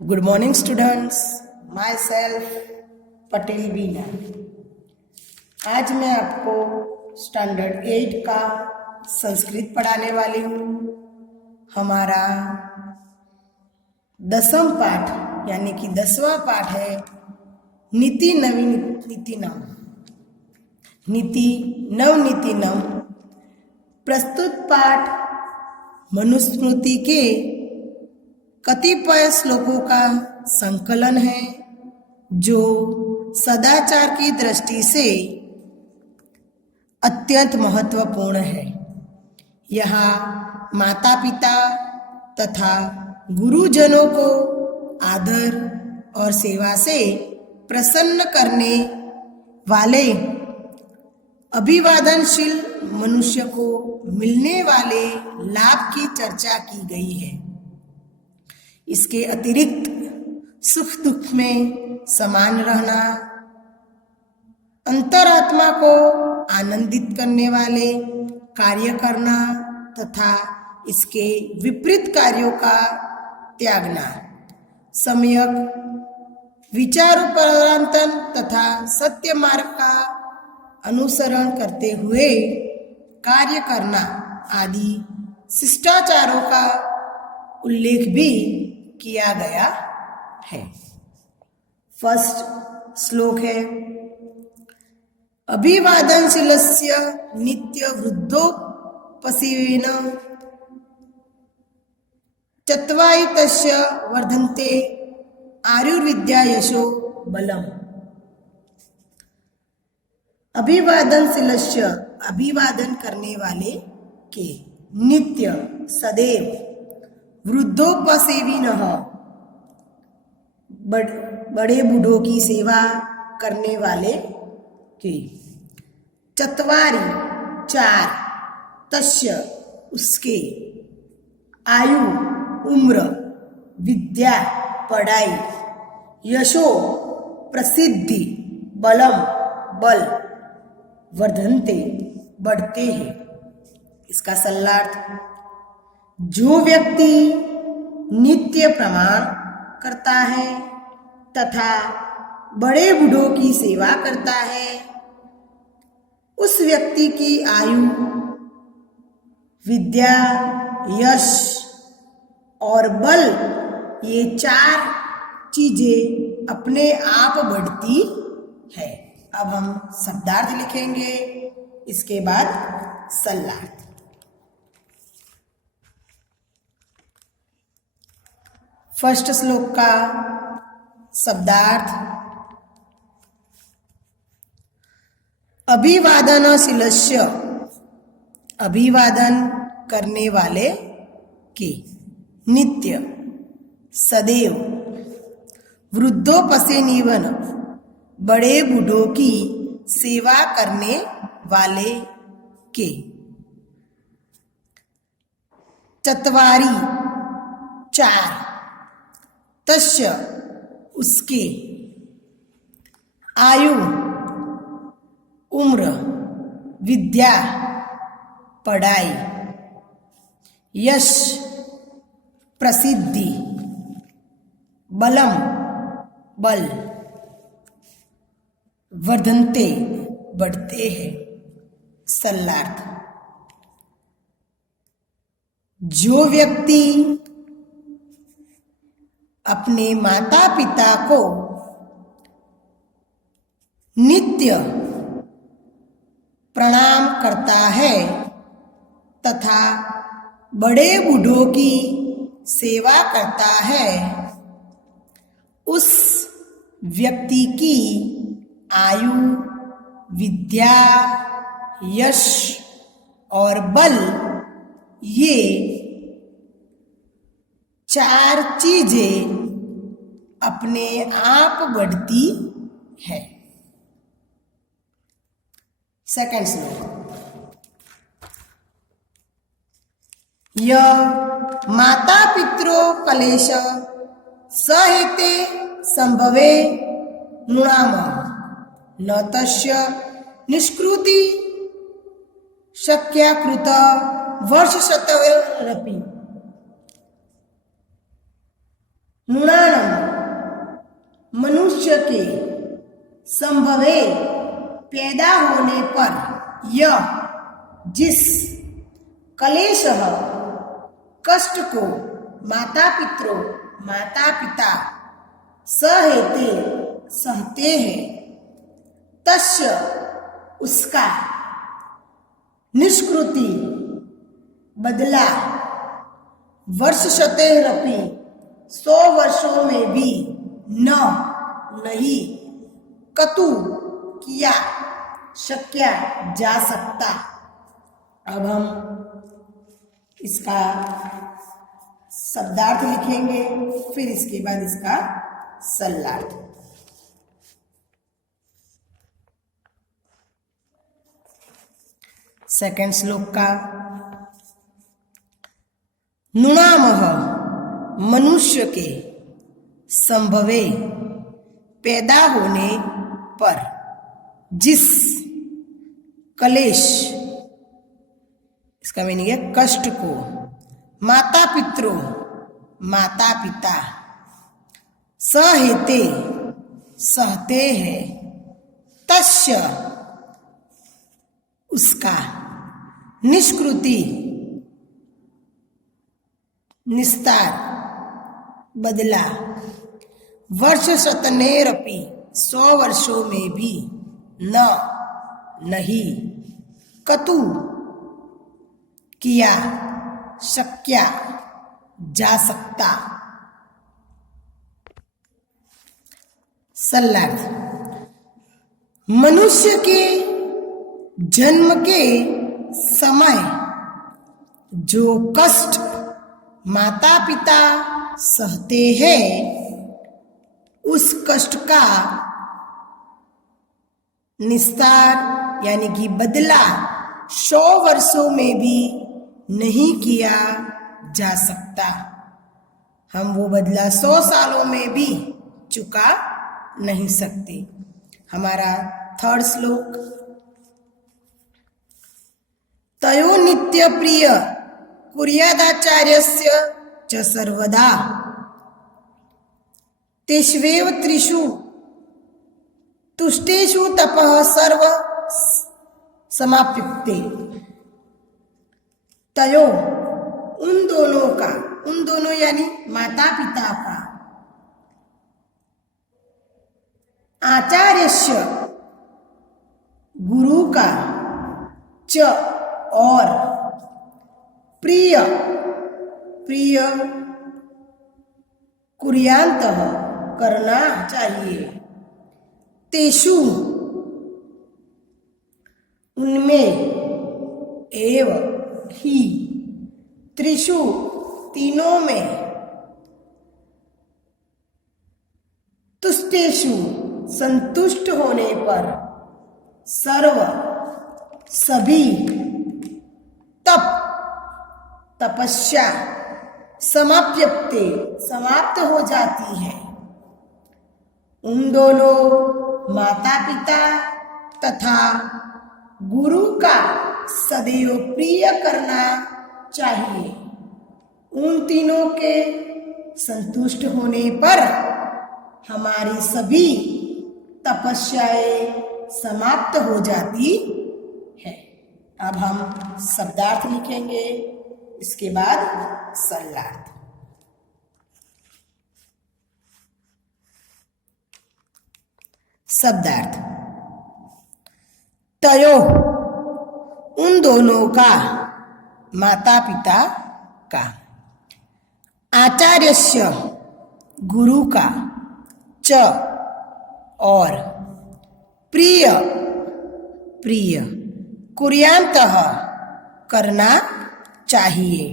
Good morning students, my self Patel Bina. आज मैं आपको स्टैंडर्ड 8 का संस्कृत पढ़ाने वाली हूँ। हमारा 10वां पाठ यानी कि 10वां पाठ है नीति नवीन नीति नम। नीति नवनीति नम। प्रस्तुत पाठ मनुस्मृति के कतिपय श्लोकों का संकलन है जो सदाचार की दृष्टि से अत्यंत महत्वपूर्ण है। यहाँ माता पिता तथा गुरुजनों को आदर और सेवा से प्रसन्न करने वाले अभिवादनशील मनुष्य को मिलने वाले लाभ की चर्चा की गई है। इसके अतिरिक्त सुख दुख में समान रहना, अंतरात्मा को आनंदित करने वाले कार्य करना तथा इसके विपरीत कार्यों का त्यागना, सम्यक विचारोपरांतन तथा सत्य मार्ग का अनुसरण करते हुए कार्य करना आदि शिष्टाचारों का उल्लेख भी किया गया है। फर्स्ट श्लोक है अभिवादनशीलस्य नित्य वृद्धोपसीवेन चत्वारितस्य वर्धन्ते आयुर्विद्या यशो बलम। अभिवादनशीलस्य अभिवादन करने वाले के नित्य सदैव वृद्धोपसेविनः बड़े बूढ़ों की सेवा करने वाले के चत्वारि चार तस्य उसके आयु उम्र विद्या पढ़ाई यशो प्रसिद्धि बलम बल वर्धन्ते बढ़ते हैं। इसका सल्लार्थ जो व्यक्ति नित्य प्रमाण करता है तथा बड़े बूढ़ों की सेवा करता है उस व्यक्ति की आयु विद्या यश और बल ये चार चीजें अपने आप बढ़ती है। अब हम शब्दार्थ लिखेंगे, इसके बाद सल्लार्थ। फर्स्ट श्लोक का शब्दार्थ अभिवादनशीलस्य अभिवादन करने वाले के नित्य सदैव वृद्धोपसेनिवन बड़े बूढ़ों की सेवा करने वाले के चत्वारि चार तस्य उसके आयु उम्र विद्या पढ़ाई यश प्रसिद्धि बलम बल वर्धन्ते बढ़ते हैं। सल्लार्थ जो व्यक्ति अपने माता पिता को नित्य प्रणाम करता है तथा बड़े बूढ़ों की सेवा करता है उस व्यक्ति की आयु विद्या यश और बल ये चार चीजें अपने आप बढ़ती है। सेकंड श्लोक यह माता पितरो कलेश सहेते संभवे नृणाम न तस्य निष्कृति शक्याकृत वर्षशतवरपि नृणाम मनुष्य के संभवे पैदा होने पर यह जिस क्लेशः कष्ट को माता पिता सहते हैं तस्य उसका निष्कृति बदला वर्ष शतेरपि 100 वर्षों में भी नहीं कतु किया शक्या जा सकता। अब हम इसका शब्दार्थ लिखेंगे, फिर इसके बाद इसका सरलार्थ। सेकंड श्लोक का नृणामः मनुष्य के संभवे पैदा होने पर जिस क्लेश, इसका मीनिंग है कष्ट को, माता पिता सहते हैं तस्य उसका निष्कृति निस्तार बदला वर्ष शतनेरपि 100 वर्षों में भी नहीं कतु किया शक्या जा सकता। सरलार्थ। मनुष्य के जन्म के समय जो कष्ट माता पिता सहते हैं उस कष्ट का निस्तार यानी कि बदला 100 वर्षों में भी नहीं किया जा सकता। हम वो बदला 100 सालों में भी चुका नहीं सकते। हमारा थर्ड श्लोक तयो नित्य प्रिय कुर्यादाचार्यस्य च सर्वदा तेष्वेव त्रिषु तुष्टेषु तपः सर्व समाप्युक्ते। तयो उन दोनों यानी माता पिता का, आचार्यस्य गुरु का, च और प्रिय कुर्यान्तः करना चाहिए। तेषु उनमें एव ही त्रिषु तीनों में तुष्टेषु संतुष्ट होने पर सर्व सभी तपस्या समाप्यते समाप्त हो जाती है। उन दोनों माता पिता तथा गुरु का सदैव प्रिय करना चाहिए। उन तीनों के संतुष्ट होने पर हमारी सभी तपस्याएं समाप्त हो जाती है। अब हम शब्दार्थ लिखेंगे, इसके बाद सरलार्थ। शब्दार्थ तयो उन दोनों का, माता पिता का, आचार्यस्य गुरु का, च और प्रिय कुर्यान्तः करना चाहिए।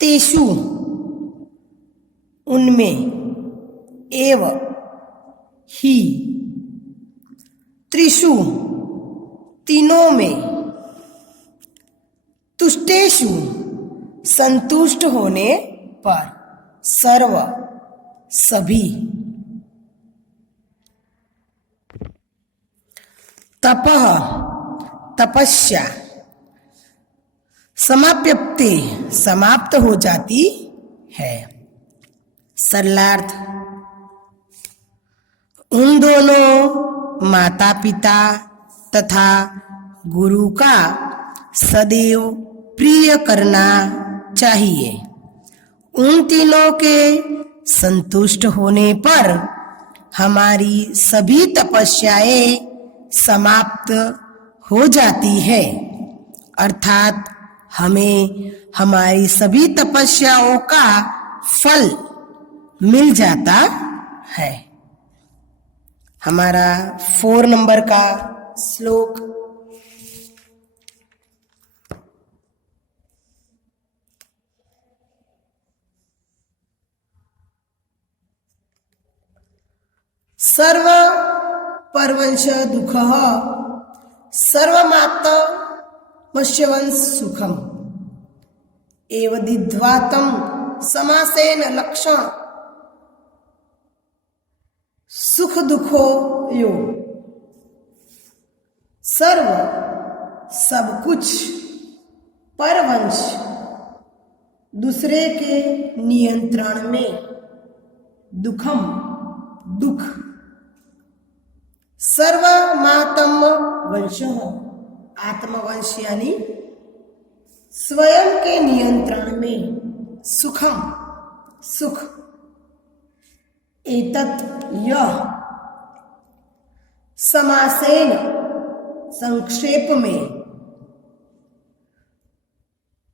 तेषु उनमें एव ही त्रिषु तीनों में तुष्टेषु संतुष्ट होने पर सर्व सभी तपः तपस्या समाप्यते समाप्त हो जाती है। सरलार्थ उन दोनों माता पिता तथा गुरु का सदैव प्रिय करना चाहिए। उन तीनों के संतुष्ट होने पर हमारी सभी तपस्याएं समाप्त हो जाती है, अर्थात हमें हमारी सभी तपस्याओं का फल मिल जाता है। हमारा 4 नंबर का श्लोक। सर्व परवंश दुःखः सर्वमात्मस्यवंश सुखम् एवदिद्वातं समासेन लक्षण सुख दुखो यो। सर्व सब कुछ, परवंश दूसरे के नियंत्रण में, दुखम दुख, सर्वमात्म वंश आत्मवंश यानी स्वयं के नियंत्रण में, सुखम सुख, एतत् यह, समासेन संक्षेप में,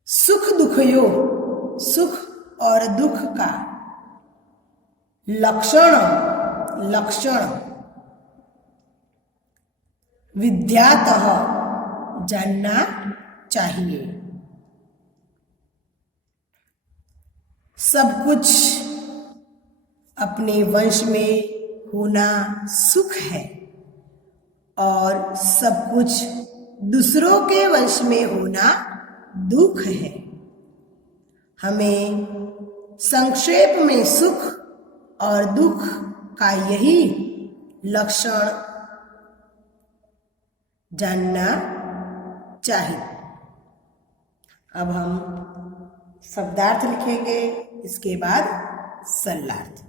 सुख दुखयो सुख और दुख का, लक्षण लक्षण, विद्यातः जानना चाहिए। सब कुछ अपने वंश में होना सुख है और सब कुछ दूसरों के वंश में होना दुख है। हमें संक्षेप में सुख और दुख का यही लक्षण जानना चाहिए। अब हम शब्दार्थ लिखेंगे, इसके बाद सरलार्थ।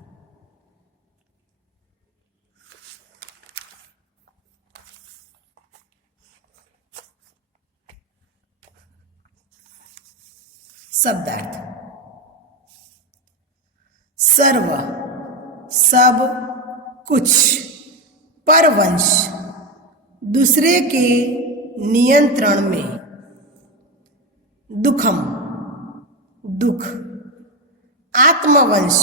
शब्दार्थ। सर्व सब कुछ, परवंश दूसरे के नियंत्रण में, दुखम दुख, आत्मवंश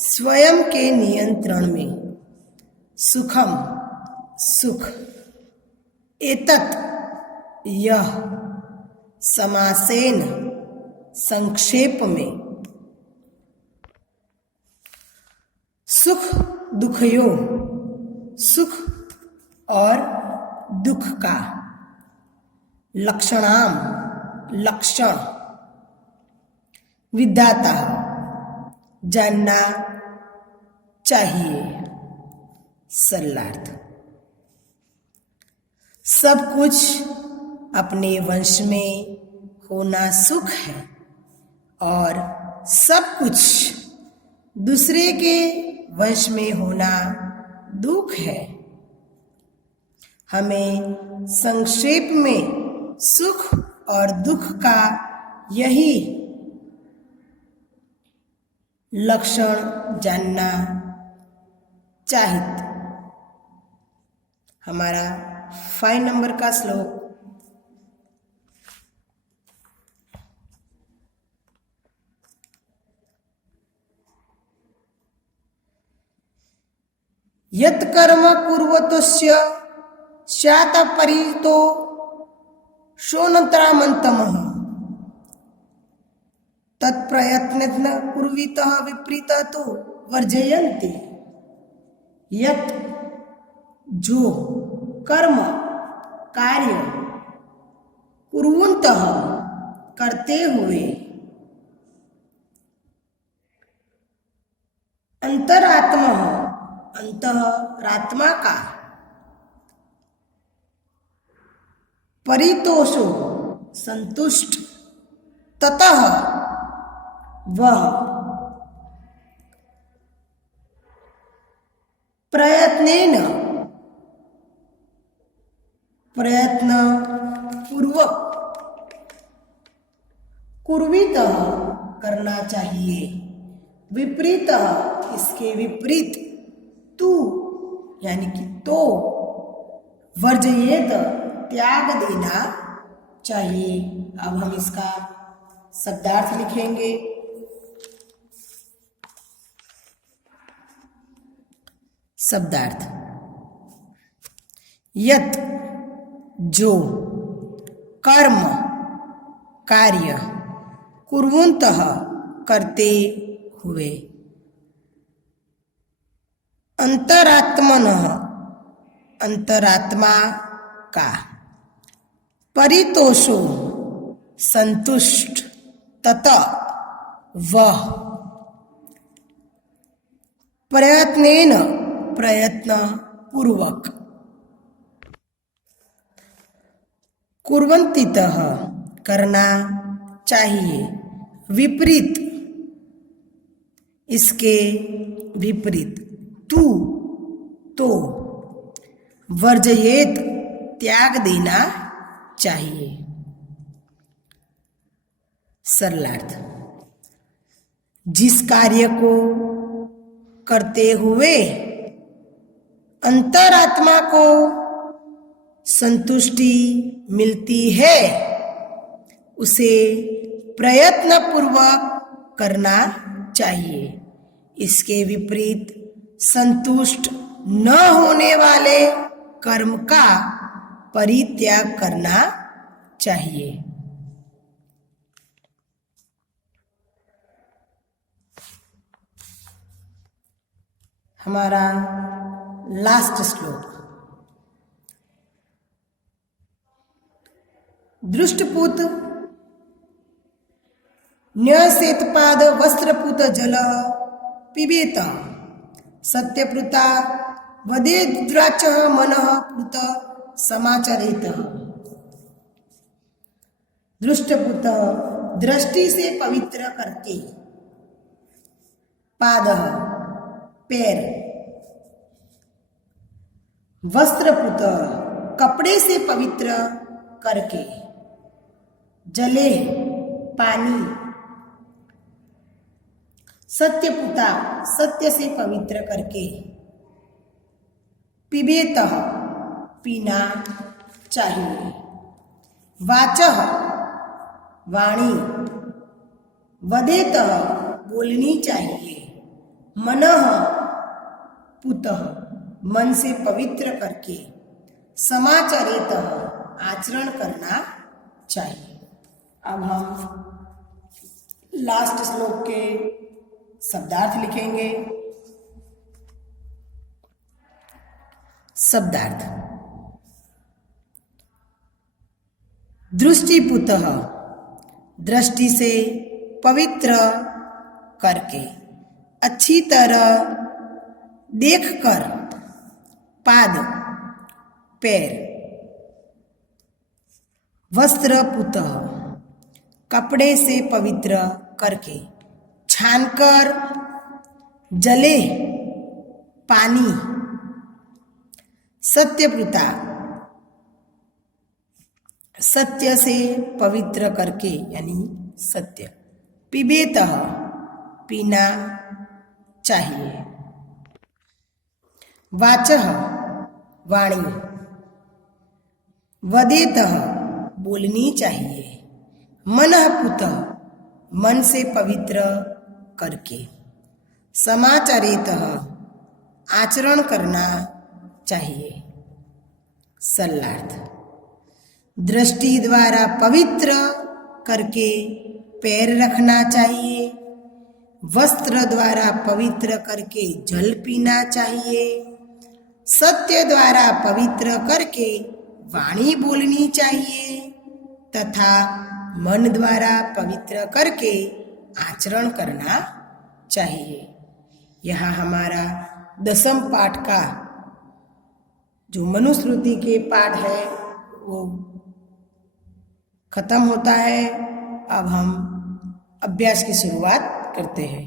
स्वयं के नियंत्रण में, सुखम सुख, एतत् यह, समासेन संक्षेप में, सुख दुखयो सुख और दुख का, लक्षणाम लक्षण, विद्याता जानना चाहिए। सरलार्थ। सब कुछ अपने वंश में होना सुख है और सब कुछ दूसरे के वंश में होना दुख है। हमें संक्षेप में सुख और दुख का यही लक्षण जानना चाहिए। हमारा 5 नंबर का श्लोक। यत् कर्म कुर्वतस्य स्यात् परितो शोनत्रामन्तमः तत्प्रयत्नेन कुर्वीतः विपरीतः तो वर्जयन्ति। यत् जो कर्म कार्य कुर्वन्तः करते हुए अंतरात्मा अंतरात्मा का परितोषो संतुष्ट ततः वह प्रयत्न प्रयत्नेन प्रयत्न पूर्वक कुर्वीतः करना चाहिए। विपरीत इसके विपरीत तू यानी कि तो वर्जयेत त्याग देना चाहिए। अब हम इसका शब्दार्थ लिखेंगे। शब्दार्थ यत जो कर्म कार्य कुर्वन्तः करते हुए अंतरात्मनः अंतरात्मा का परितोषो संतुष्ट तथा वह प्रयत्नेन प्रयत्न पूर्वक कुर्वन्तितः करना चाहिए। विपरीत इसके विपरीत तू तो वर्जयेत त्याग देना चाहिए। सरलार्थ जिस कार्य को करते हुए अंतरात्मा को संतुष्टि मिलती है उसे प्रयत्न पूर्वक करना चाहिए। इसके विपरीत संतुष्ट न होने वाले कर्म का परित्याग करना चाहिए। हमारा लास्ट श्लोक। दृष्टपूत न्यसेतपाद वस्त्रपूत जल पिबेत सत्यप्रुता वदेद्राच मनः पूत समाचरेत। दृष्टपूत दृष्टि से पवित्र करके, पाद पैर, वस्त्रपूत कपड़े से पवित्र करके, जले पानी, सत्यपुता सत्य से पवित्र करके, पिबेत पीना चाहिए। वाचः वाणी, वदेत बोलनी चाहिए। मनः पुतः मन से पवित्र करके, समाचरेत आचरण करना चाहिए। अब हम लास्ट श्लोक के शब्दार्थ लिखेंगे। शब्दार्थ दृष्टिपुतः दृष्टि से पवित्र करके, अच्छी तरह देखकर, पाद पैर, वस्त्रपुतः कपड़े से पवित्र करके, छानकर, जले पानी, सत्यप्रुता सत्य से पवित्र करके यानी सत्य, पिबेत पीना चाहिए। वाचः वाणी, वदेत बोलनी चाहिए। मनः पुतः मन से पवित्र करके, समाचरेत आचरण करना चाहिए। सरलार्थ दृष्टि द्वारा पवित्र करके पैर रखना चाहिए। वस्त्र द्वारा पवित्र करके जल पीना चाहिए। सत्य द्वारा पवित्र करके वाणी बोलनी चाहिए तथा मन द्वारा पवित्र करके आचरण करना चाहिए। यहाँ हमारा 10वें पाठ का जो मनुस्मृति के पाठ है वो खत्म होता है। अब हम अभ्यास की शुरुआत करते हैं।